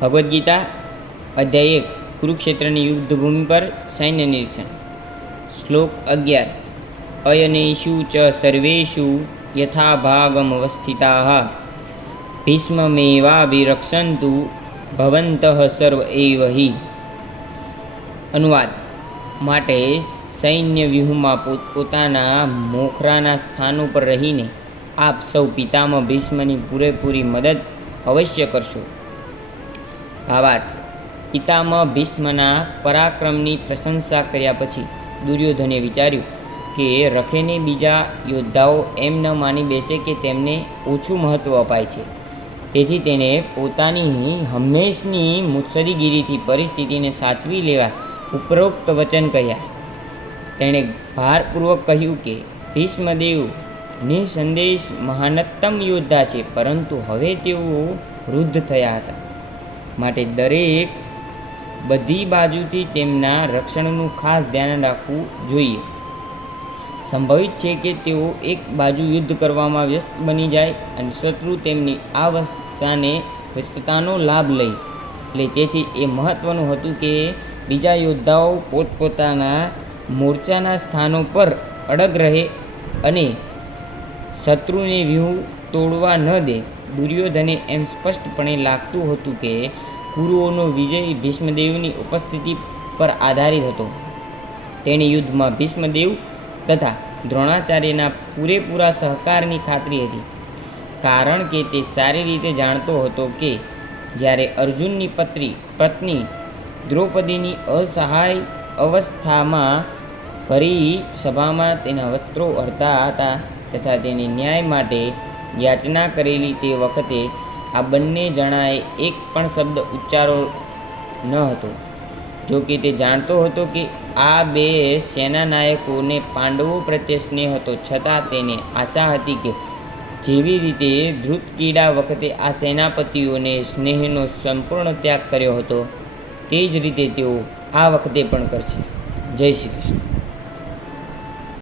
ભગવદ્ ગીતા અધ્યાય 1 કુરુક્ષેત્રની યુદ્ધભૂમિ પર સૈન્ય નિરીક્ષણ. શ્લોક 11. અયનેષુ ચ સર્વેષુ યથાભાગમવસ્થિતાઃ ભીષ્મમેવાભિરક્ષन्तु ભવन्तઃ સર્વ એવ હિ. અનુવાદ. માટે સૈન્ય વ્યૂહમાં પોતપોતાના મોખરાના સ્થાન ઉપર રહીને આપ સૌ પિતામહ ભીષ્મની પૂરેપૂરી મદદ અવશ્ય કરશો. ભાવાર્થ. પિતામહ ભીષ્મના પરાક્રમની પ્રશંસા કર્યા પછી દુર્યોધને વિચાર્યું કે રખેને બીજા યોદ્ધાઓ એમ ન માની બેસે કે તેમને ઓછું મહત્ત્વ અપાય છે. તેથી તેણે પોતાની હંમેશની મુત્સદીગીરીથી પરિસ્થિતિને સાચવી લેવા ઉપરોક્ત વચન કહ્યા. તેણે ભારપૂર્વક કહ્યું કે ભીષ્મદેવ નિસંદેશ મહાનતમ યોદ્ધા છે, પરંતુ હવે તેઓ વૃદ્ધ થયા હતા, માટે બધી બાજુથી તેમના રક્ષણનું ખાસ ધ્યાન રાખવું જોઈએ. સંભવિત છે કે તેઓ એક બાજુ યુદ્ધ કરવામાં વ્યસ્ત બની જાય અને શત્રુ તેમની આ વ્યસ્તતાનો લાભ લે. તેથી એ મહત્વનું હતું કે બીજા યોદ્ધાઓ પોતપોતાના મોરચાના સ્થાનો પર અડગ રહે અને શત્રુને વ્યૂહ તોડવા ન દે. દુર્યોધને એમ સ્પષ્ટપણે લાગતું હતું કે કુરુઓનો વિજય ભીષ્મદેવની ઉપસ્થિતિ પર આધારિત હતો. તેણે યુદ્ધમાં ભીષ્મદેવ તથા દ્રોણાચાર્યના પૂરેપૂરા સહકારની ખાતરી હતી, કારણ કે તે સારી રીતે જાણતો હતો કે જ્યારે અર્જુનની પત્ની દ્રૌપદીની અસહાય અવસ્થામાં ફરી સભામાં તેના વસ્ત્રો હરતા હતા તથા તેને ન્યાય માટે યાચના કરેલી તે વખતે આ બંને જણાએ એક પણ શબ્દ ઉચ્ચારો ન હતો. જો કે તે જાણતો હતો કે આ બે સેનાનાયકોને પાંડવો પ્રત્યે સ્નેહ હતો, છતાં તેને આશા હતી કે જેવી રીતે ધૃતકીડા વખતે આ સેનાપતિઓને સ્નેહનો સંપૂર્ણ ત્યાગ કર્યો હતો, તે જ રીતે તેઓ આ વખતે પણ કરશે. જય શ્રી કૃષ્ણ.